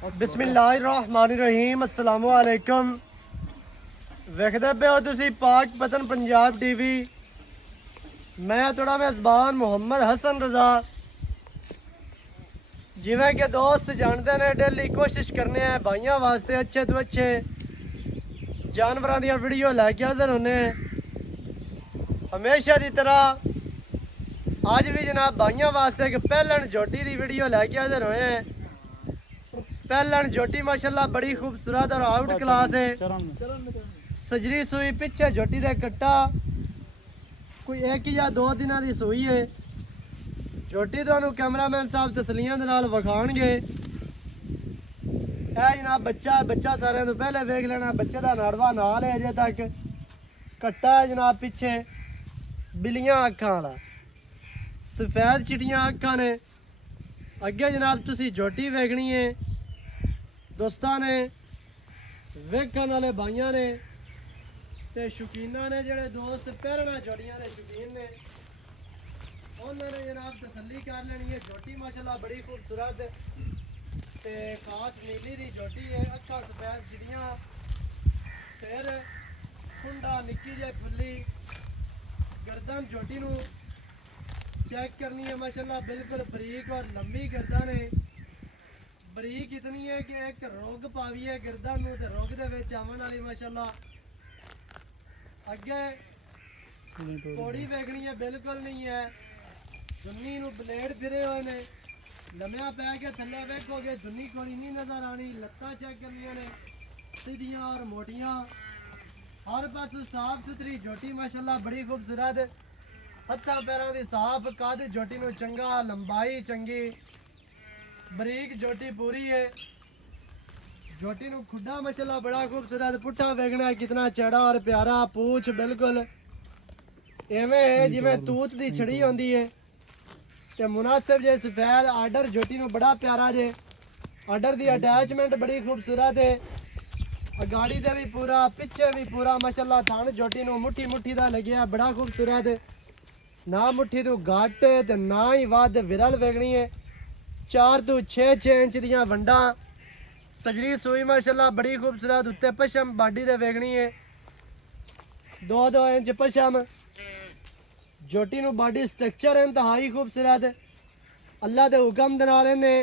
बिस्मिल्लाहिर्रहमानिर्रहीम अस्सलाम वालेकुम। वेखदे पे हो तुसी पाक पतन पंजाब टीवी। मैं थोड़ा मेज़बान मोहम्मद हसन रजा। जिवें के दोस्त जानते ने डेली कोशिश करने हैं भाइयों वास्ते अच्छे तो अच्छे जानवरों दी वीडियो लैके हाज़र होने हमेशा की तरह अज भी जनाब भाइयों वास्ते एक पहलन झोटी की वीडियो लैके हाज़र होए हैं। पहलन झोटी माशाल्लाह बड़ी खूबसूरत और आउट क्लास है। सजरी सूई पिछे झोटी दे कट्टा कोई एक या दो दिन की सूई है। झोटी तुहानू कैमरामैन साहब तसलियां दे नाल विखाणगे। जनाब बच्चा सारे तो पहले वेख लेना। बच्चे का नाड़वा नाल है अजे तक। कट्टा है जनाब पिछे बिलियां अखां वाला सफेद चिटियां अखां ने। अगे जनाब तुसी झोटी वेखनी है दोस्तां ने वेखण वाले भाइयों ने ते शौकीना ने जेड़े दोस्त पहलना झोटियां दे शौकीन ने उन्होंने जनाब तसल्ली कर लेनी है। झोटी माशाल्लाह बड़ी खूबसूरत ते खास नीली दी झोटी है। अखां सफेद चिड़ियां सिर खुंडा निक्की जे फुल्ली गर्दन झोटी नू चेक करनी है माशाल्लाह बिल्कुल बरीक और लंबी गर्दन है। बरीक इतनी है कि एक रोग पावी है गर्दन नू ते रोग दे विच आवन वाली माशाल्लाह। अगे कोड़ी वेखनी है बिल्कुल नहीं है। दुन्नी नू ब्लेड फिरे हुए ने लम्या पै के थल्ले वेखोगे दुन्नी कोड़ी नहीं नजर आनी। लत्तां चेक करनियां ने सीधियां और मोटियां हर पासों साफ सुथरी झोटी माशाल्लाह बड़ी खूबसूरत। हत्थां पैरां दी साफ कद झोटी नू चंगा लंबाई चंगी बरीक झोटी पूरी है। झोटी नू खुड्डा माशाल्लाह बड़ा खूबसूरत। पुट्ठा वेखना कितना चौड़ा और प्यारा। पूछ बिल्कुल एवें है जिवें तूत दी छड़ी होंदी है ते मुनासिब जे सफेद आर्डर झोटी नू बड़ा प्यारा जे। आर्डर दी अटैचमेंट बड़ी खूबसूरत है। अगाड़ी दे भी पूरा पिछे भी पूरा माशाल्लाह। थान झोटी नू मुट्ठी मुट्ठी दा लग्या बड़ा खूबसूरत। ना मुट्ठी तो घट ते ना ही वध विरल वेखनी है। 4 तो 6 इंच दियां वंडा सजरी सूई माशाल्लाह बड़ी खूबसूरत। उत्ते पशम बाडी दे वेखनी है 2 इंच पशम। झोटी नू बॉडी स्ट्रक्चर इंतहाई खूबसूरत। अल्लाह दे हुक्म दे नाल इहने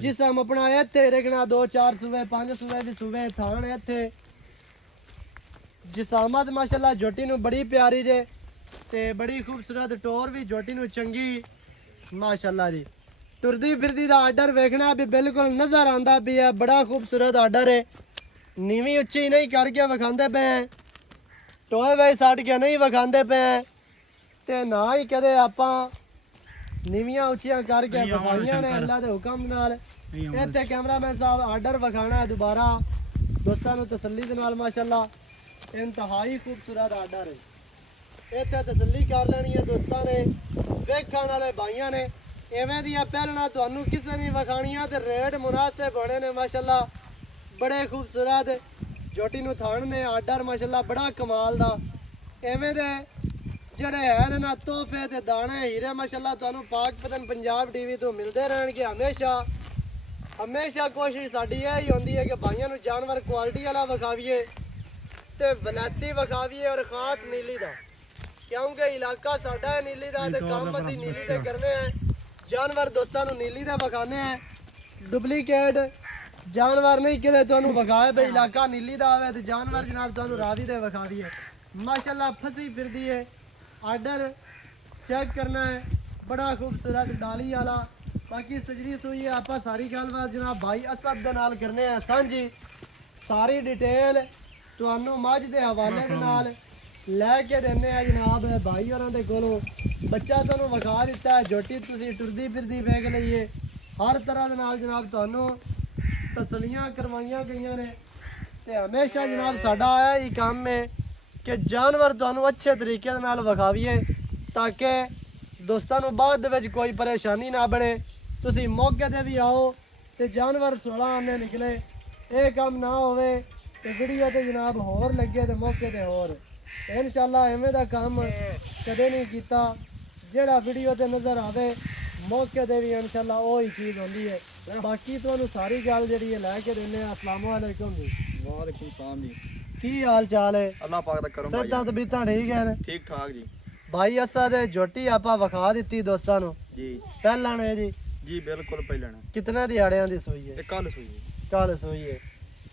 जिसम अपना इत्थे रखना 2-4 सूबे 5 सूबे भी सूबे थान इत्थे। जिसामत माशाल्लाह झोटी नू बड़ी प्यारी जे ते बड़ी खूबसूरत। टोर भी झोटी नू चंगी माशाल्लाह जी। टुरदी फिरदी दा आर्डर वेखना भी बिल्कुल नजर आंदा भी है। बड़ा खूबसूरत आर्डर है। नीवी उच्ची नहीं करके विखांदे पे हैं टोए वे सट के नहीं विखांदे पे हैं ते ना ही कदे आपां नीवियां उच्चियां करके विखाइयां ने अल्लाह दे हुक्म नाल। इत्थे कैमरामैन साहब आर्डर विखाना है दोबारा दोस्तां नू तसल्ली दे नाल माशाल्लाह इंतहाई खूबसूरत आर्डर है। इत्थे तसल्ली कर लेनी है दोस्तां ने वेखण वाले भाइयां ने। इवें दियां पहलना तुहानू किसे नहीं विखाणियां ते रेट मुनासिब होने ने माशाल्लाह बड़े खूबसूरत। झोटी नू थान ने आर्डर माशाल्लाह बड़ा कमाल दा। इवें दे जेड़े है ना तोहफे ते दाने हीरे माशाल्लाह तुहानू पाक पतन पंजाब टीवी तो मिलते रहणगे हमेशा कोशिश साडी यही होंदी है कि भाइयों नू जानवर क्वालिटी वाला विखावीए ते वलैती विखावीए और खास नीली दा। क्योंकि इलाका साडा है नीली दा ते काम असीं नीली दे करने हैं। जानवर दोस्तों नू नीली दे विखाने हैं। डुप्लीकेट जानवर नहीं किते तुहानू विखाए भाई इलाका नीली दा होवे ते जानवर जनाब तुहानू रावी दे विखावीए माशाल्लाह फसी फिरदी है। आर्डर चेक करना है बड़ा खूबसूरत डाली वाला। बाकी सजरी सूई है आपा सारी गलबात जनाब भाई असद दे नाल करने हैं सांझी। सारी डिटेल तुहानू मझ दे हवाले दे नाल लैके देने हैं जनाब भाई होरां दे कोलों। बच्चा तुहानू विखा दिता है। झोटी तुसीं टुरदी फिरदी वेख लईए हर तरह दे नाल जनाब तुहानू तसलियां करवाइयां गईयां ने ते हमेशा जनाब साडा ही काम है कि जानवर तुहानू अच्छे तरीके नाल विखावीए ताकि दोस्तां नू बाद विच कोई परेशानी ना बने। तुसीं मौके ते भी आओ ते जानवर 16 आने निकले ये काम ना होवे ते वीडियो ते जनाब होर लगे ते मौके ते होर। इंशाअल्लाह इवें दा काम कदे नहीं कीता। जेड़ा वीडियो ते नज़र आवे मौके ते भी इंशाअल्लाह वही चीज़ होंदी है। ਬਾਕੀ ਤੁਹਾਨੂੰ ਸਾਰੀ ਗੱਲ ਜਿਹੜੀ ਹੈ ਲੈ ਕੇ ਦਿੰਨੇ ਆ। ਅਸਲਾਮ ਵਾਲੇਕੁਮ ਜੀ। ਵਾਲੇਕੁਮ ਸਲਾਮ ਜੀ। ਕੀ ਹਾਲ ਚਾਲ ਹੈ? ਅੱਲਾਹ ਪਾਕ ਦਾ ਕਰਮ ਭਾਈ। ਸਿਹਤਾਂ ਤਬੀਅਤਾਂ ਠੀਕ ਹੈ? ਠੀਕ ਠਾਕ ਜੀ। ਭਾਈ ਅਸਾਂ ਦੇ ਝੋਟੀ ਆਪਾਂ ਵਿਖਾ ਦਿੱਤੀ ਦੋਸਤਾਂ ਨੂੰ ਜੀ ਪਹਿਲਾਂ ਨੇ ਜੀ। ਜੀ ਬਿਲਕੁਲ ਪਹਿਲਣ। ਕਿਤਨੇ ਦਿਹਾੜਿਆਂ ਦੀ ਸੂਈ ਹੈ? ਇਹ ਕੱਲ ਸੂਈ ਜੀ। ਕੱਲ ਸੂਈ ਹੈ,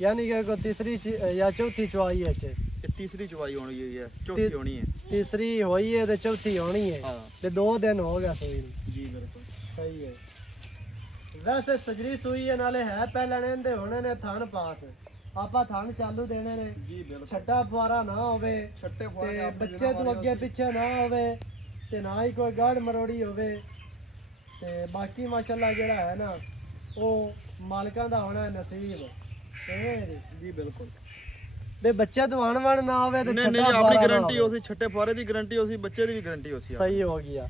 ਯਾਨੀ ਕਿ ਕੋਈ ਤੀਸਰੀ ਜਾਂ ਚੌਥੀ ਚੁਆਈ ਹੈ? ਇਹ ਤੀਸਰੀ ਚਵਾਈ ਹੋਣੀ ਹੋਈ ਹੈ, ਚੌਥੀ ਹੋਣੀ ਹੈ। ਤੀਸਰੀ ਹੋਈ ਹੈ ਤੇ ਚੌਥੀ ਹੋਣੀ ਹੈ ਹਾਂ ਤੇ 2 ਦਿਨ ਹੋ ਗਿਆ ਸੂਈ ਨੂੰ। ਜੀ ਬਿਲਕੁਲ ਸਹੀ ਹੈ। ਵੈਸੇ ਸਜਰੀ ਸੂਈ ਹੈ, ਨਾਲੇ ਹੈ ਪਹਿਲਾਂ ਇਹਦੇ ਹੋਣੇ ਨੇ ਥਣ ਪਾਸ। ਆਪਾਂ ਥਣ ਚਾਲੂ ਦੇਣੇ ਨੇ ਜੀ ਬਿਲਕੁਲ। ਛੱਟਾ ਫੁਆਰਾ ਨਾ ਹੋਵੇ ਛੱਟੇ ਤੇ ਫੁਆਰੇ ਬੱਚੇ ਤੋਂ ਅੱਗੇ ਪਿੱਛੇ ਨਾ ਹੋਵੇ ਤੇ ਨਾ ਹੀ ਕੋਈ ਗਾੜ ਮਰੋੜੀ ਹੋਵੇ। ਤੇ ਬਾਕੀ ਮਾਸ਼ਾਅੱਲਾ ਜਿਹੜਾ ਹੈ ਨਾ ਉਹ ਮਾਲਕਾਂ ਦਾ ਹੋਣਾ ਹੈ ਨਸੀਬ। ਜੀ ਬਿਲਕੁਲ। ਵੀ ਬੱਚੇ ਤੋਂ ਆਣ ਨਾ ਹੋਵੇ ਤੇ ਨਹੀਂ ਨਹੀਂ ਛੱਟਾ ਆਪਣੀ ਫੁਆਰਾ ਨਾ ਗਾਰੰਟੀ ਹੋਵੇ। ਉਸੇ ਛੱਟੇ ਫੁਆਰੇ ਦੀ ਗਾਰੰਟੀ ਉਸੇ ਬੱਚੇ ਦੀ ਵੀ ਗਾਰੰਟੀ ਉਸੇ। ਸਹੀ ਹੋ ਗਿਆ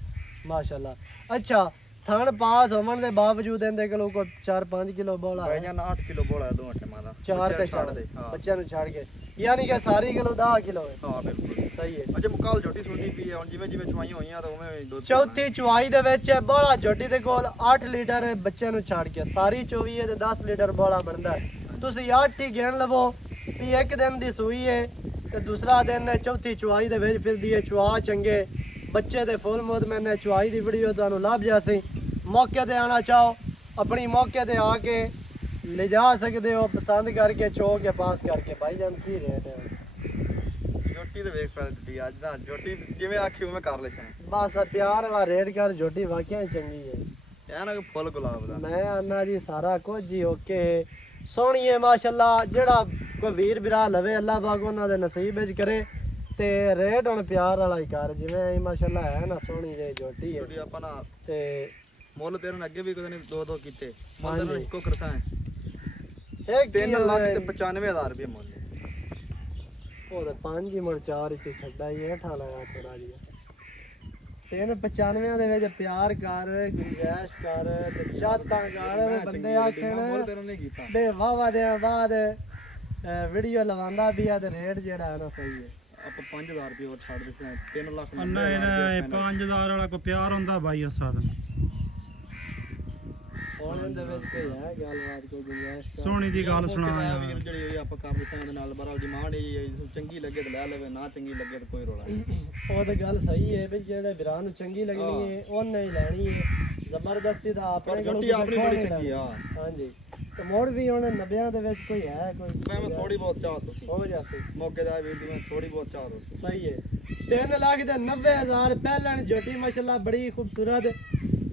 ਮਾਸ਼ਾਅੱਲਾ। ਅੱਛਾ, ਥਣ ਪਾਸ ਹੋਣ ਦੇ ਬਾਵਜੂਦ ਇਹਦੇ ਕੋਲ ਕੋਈ 4-5 ਕਿਲੋ ਬੋਲਾ ਹੈ? ਭਾਈਜਾਨ 8 ਕਿਲੋ ਬੋਲਾ ਦੋ ਟਮਾਂ ਦਾ। 4 ਤੇ ਛੱਡ 4 ਦੇ। ਹਾਂ ਬੱਚਿਆਂ ਨੂੰ ਛੱਡ ਕੇ, ਯਾਨੀ ਕਿ ਸਾਰੀ ਕਿਲੋ 10 ਕਿਲੋ ਹੈ। ਹਾਂ ਬਿਲਕੁਲ ਸਹੀ ਹੈ। ਅਜੇ ਮੁਕਾਲ ਝੋਟੀ ਸੋਦੀ ਪਈ ਹੈ ਹੁਣ, ਜਿਵੇਂ ਜਿਵੇਂ ਚਵਾਈਆਂ ਹੋਈਆਂ ਤਾਂ ਉਵੇਂ ਦੁੱਧ ਚੌਥੀ ਚੁਆਈ ਦੇ ਵਿੱਚ ਬੋਲਾ ਝੋਟੀ ਦੇ ਕੋਲ 8 ਲੀਟਰ ਹੈ ਬੱਚਿਆਂ ਨੂੰ ਛੱਡ ਕੇ। ਸਾਰੀ 24 ਹੈ ਤੇ 10 ਲੀਟਰ ਬੋਲਾ ਬਣਦਾ ਹੈ। ਤੁਸੀਂ 8 ਹੀ ਗਿਣ ਲਵੋ ਵੀ ਇੱਕ ਦਿਨ ਦੀ ਸੂਈ ਹੈ ਤੇ ਦੂਸਰਾ ਦਿਨ ਹੈ ਚੌਥੀ ਚੁਆਈ ਦੇ ਵਿੱਚ ਫਿਰਦੀ ਹੈ। ਚੁਆ ਚੰਗੇ ਬੱਚੇ ਦੇ ਫੁੱਲ ਮੁਤਮਿਨ ਹੈ। ਚੁਆਈ ਦੀ ਵੀਡੀਓ ਤੁਹਾਨੂੰ ਲੱਭ ਜਾਸੀ। ਮੌਕੇ ਤੇ ਆਣਾ ਚਾਹੋ ਆਪਣੀ ਮੌਕੇ ਤੇ ਆ ਕੇ ਲੈ ਜਾ ਸਕਦੇ ਹੋ, ਪਸੰਦ ਕਰਕੇ ਚੋ ਕੇ ਪਾਸ ਕਰਕੇ। ਭਾਈਜਾਨ ਕੀ ਰੇਟ ਹੈ? ਝੋਟੀ ਤੇ ਵੇਖ ਪੈ ਦਿੱਤੀ ਅੱਜ ਦਾ। ਝੋਟੀ ਜਿਵੇਂ ਆਖੀ ਉਵੇਂ ਕਰ ਲੈ ਸੈਂ। ਬਸ ਪਿਆਰ ਵਾਲਾ ਰੇਟ ਕਰ। ਝੋਟੀ ਵਾਕਿਆ ਹੀ ਚੰਗੀ ਹੈ। ਇਹ ਨਾ ਕਿ ਫੁੱਲ ਗੁਲਾਬ ਦਾ। ਮੈਂ ਆਨਾ ਜੀ ਸਾਰਾ ਕੁਝ ਹੀ ਓਕੇ ਸੋਹਣੀ ਹੈ ਮਾਸ਼ਾਅੱਲਾ। ਜਿਹੜਾ ਕੋਈ ਵੀਰ ਬਿਰਾ ਲਵੇ ਅੱਲਾਹ ਪਾਕ ਉਹਨਾਂ ਦੇ ਨਸੀਬ ਵਿੱਚ ਕਰੇ। ਤੇ ਰੇਟ ਹੁਣ ਪਿਆਰ ਵਾਲਾ ਹੀ ਕਰ, ਜਿਵੇਂ ਇਹ ਮਾਸ਼ਾਅੱਲਾ ਹੈ ਨਾ ਸੋਹਣੀ ਜਿਹੀ ਝੋਟੀ ਹੈ। ਝੋਟੀ ਆਪਾਂ ਨਾ ਤੇ ਮੁੱਲ ਤੇਰੇ ਨਾਲ ਅੱਗੇ ਵੀ ਕਦੇ ਨਹੀਂ ਦੋ ਕੀਤੇ। ਮੁੱਲ ਹਾਂਜੀ। ਤੇਰੇ ਇੱਕੋ ਕਰਤਾ ਹੈ। ਇੱਕ 3 ਲੱਖ ਤੇ 95,000 ਰੁਪਏ ਮੁੱਲ। ਉਹ ਤਾਂ 5 ਹੀ ਮੁੜ 4 ਚ ਛੱਡਾ ਹੀ ਹੇਠਾਂ ਲਾਇਆ ਥੋੜਾ ਜਿਹਾ। 395 ਦੇ ਵਿੱਚ ਪਿਆਰ ਕਰ, ਗੁੰਜਾਇਸ਼ ਕਰ ਤੇ ਚਾਹਤਾਂ ਕਰ। ਬੰਦੇ ਆਖਣ ਮੁੱਲ ਤੇਰੇ ਨਹੀਂ ਕੀਤਾ। ਬੇ ਵਾਵਾ ਦੇ ਬਾਅਦ ਵੀਡੀਓ ਲਵਾਉਂਦਾ ਵੀ ਆ ਤੇ ਰੇਟ ਜਿਹੜਾ ਹੈ ਨਾ ਸਹੀ ਹੈ। ਆਪਾਂ 5,000 ਰੁਪਏ ਹੋਰ ਛੱਡ ਦਿੱਤੇ। 3 ਲੱਖ ਨਹੀਂ ਨਹੀਂ 5000 ਵਾਲਾ ਕੋਈ ਪਿਆਰ ਹੁੰਦਾ ਬਾਈ ਅਸਾਂ ਦਾ। ਹੁਣ ਇਹਦੇ ਵਿੱਚ ਕੋਈ ਹੈ ਗੱਲਬਾਤ, ਕੋਈ ਗੁੰਜਾਇਸ਼ ਕਰ। ਸੋਹਣੀ ਦੀ ਗੱਲ ਸੁਣਾ ਯਾਰ। ਵੀਰ ਜਿਹੜੀ ਹੋਈ ਆਪਾਂ ਕਰ ਦਿੱਤੇ ਉਹਦੇ ਨਾਲ ਬਰਾਬਰ ਡਿਮਾਂਡ ਹੀ ਚੰਗੀ ਲੱਗੇ ਤੇ ਲੈ ਲਵੇ, ਨਾ ਚੰਗੀ ਲੱਗੇ ਤਾਂ ਕੋਈ ਰੋਲਾ ਨਹੀਂ। ਉਹ ਤਾਂ ਗੱਲ ਸਹੀ ਹੈ ਵੀ ਜਿਹੜੇ ਵੀਰਾਂ ਨੂੰ ਚੰਗੀ ਲੱਗਣੀ ਹੈ ਉਹਨੇ ਹੀ ਲੈਣੀ ਹੈ। ਜ਼ਬਰਦਸਤੀ ਦਾ ਆਪਣੇ ਕੋਲ ਝੋਟੀ ਆਪਣੀ ਬੜੀ ਚੰਗੀ ਆ। ਹਾਂਜੀ। ਤੇ ਮੋੜ ਵੀ ਹੁਣ 90 ਦੇ ਵਿੱਚ ਕੋਈ ਹੈ ਕੋਈ ਮੈਂ ਥੋੜੀ ਬਹੁਤ ਚਾਹ ਤੁਸੀਂ ਹੋ ਜਾਸੀ। ਮੌਕੇ ਦਾ ਵੀਰ ਦੀ ਮੈਂ ਥੋੜੀ ਬਹੁਤ ਚਾਹ ਤੁਸੀਂ। ਸਹੀ ਹੈ। 3 ਲੱਖ ਦੇ 90,000 ਪਹਿਲਾਂ ਝੋਟੀ ਮਾਸ਼ਾਅੱਲਾ ਬੜੀ ਖੂਬਸੂਰਤ।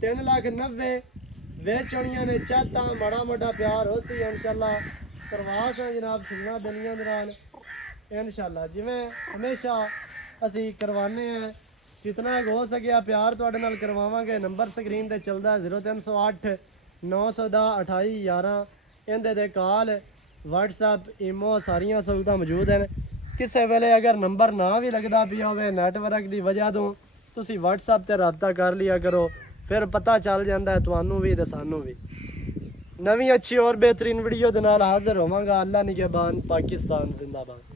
3 ਲੱਖ 90 ਵੇਚਣੀਆਂ ਨੇ ਚਾਹਤਾਂ ਬੜਾ ਮੋਟਾ ਪਿਆਰ ਹੋ ਸੀ ਇਨਸ਼ਾਅੱਲਾ। ਕਰਵਾਸ ਹੈ ਜਨਾਬ ਸਿੰਘਾਂ ਬਨੀਆਂ ਦੇ ਨਾਲ ਇਨਸ਼ਾਅੱਲਾ। ਜਿਵੇਂ ਹਮੇਸ਼ਾ ਅਸੀਂ ਕਰਵਾਨੇ ਆ, ਜਿਤਨਾ ਹੋ ਸਕਿਆ ਪਿਆਰ ਤੁਹਾਡੇ ਨਾਲ ਕਰਵਾਵਾਂਗੇ। ਨੰਬਰ ਸਕਰੀਨ ਤੇ ਚੱਲਦਾ 0308 910 2811। ਇਹਦੇ ਤੇ ਕਾਲ, WhatsApp, ਈਮੋ ਸਾਰੀਆਂ ਸਹੂਲਤਾਂ ਮੌਜੂਦ ਹਨ। ਕਿਸੇ ਵੇਲੇ ਅਗਰ ਨੰਬਰ ਨਾ ਵੀ ਲੱਗਦਾ ਪਿਆ ਹੋਵੇ ਨੈਟਵਰਕ ਦੀ ਵਜ੍ਹਾ ਤੋਂ, ਤੁਸੀਂ WhatsApp ਤੇ ਰਾਬਤਾ ਕਰ ਲਿਆ ਕਰੋ, ਫਿਰ ਪਤਾ ਚੱਲ ਜਾਂਦਾ ਹੈ ਤੁਹਾਨੂੰ ਵੀ ਤੇ ਸਾਨੂੰ ਵੀ। ਨਵੀਂ ਅੱਛੀ ਔਰ ਬਿਹਤਰੀਨ ਵੀਡੀਓ ਦੇ ਨਾਲ ਹਾਜ਼ਰ ਹੋਵਾਂਗਾ। ਅੱਲਾ ਨਿਗਹਿਬਾਨ। ਪਾਕਿਸਤਾਨ ਜ਼ਿੰਦਾਬਾਦ।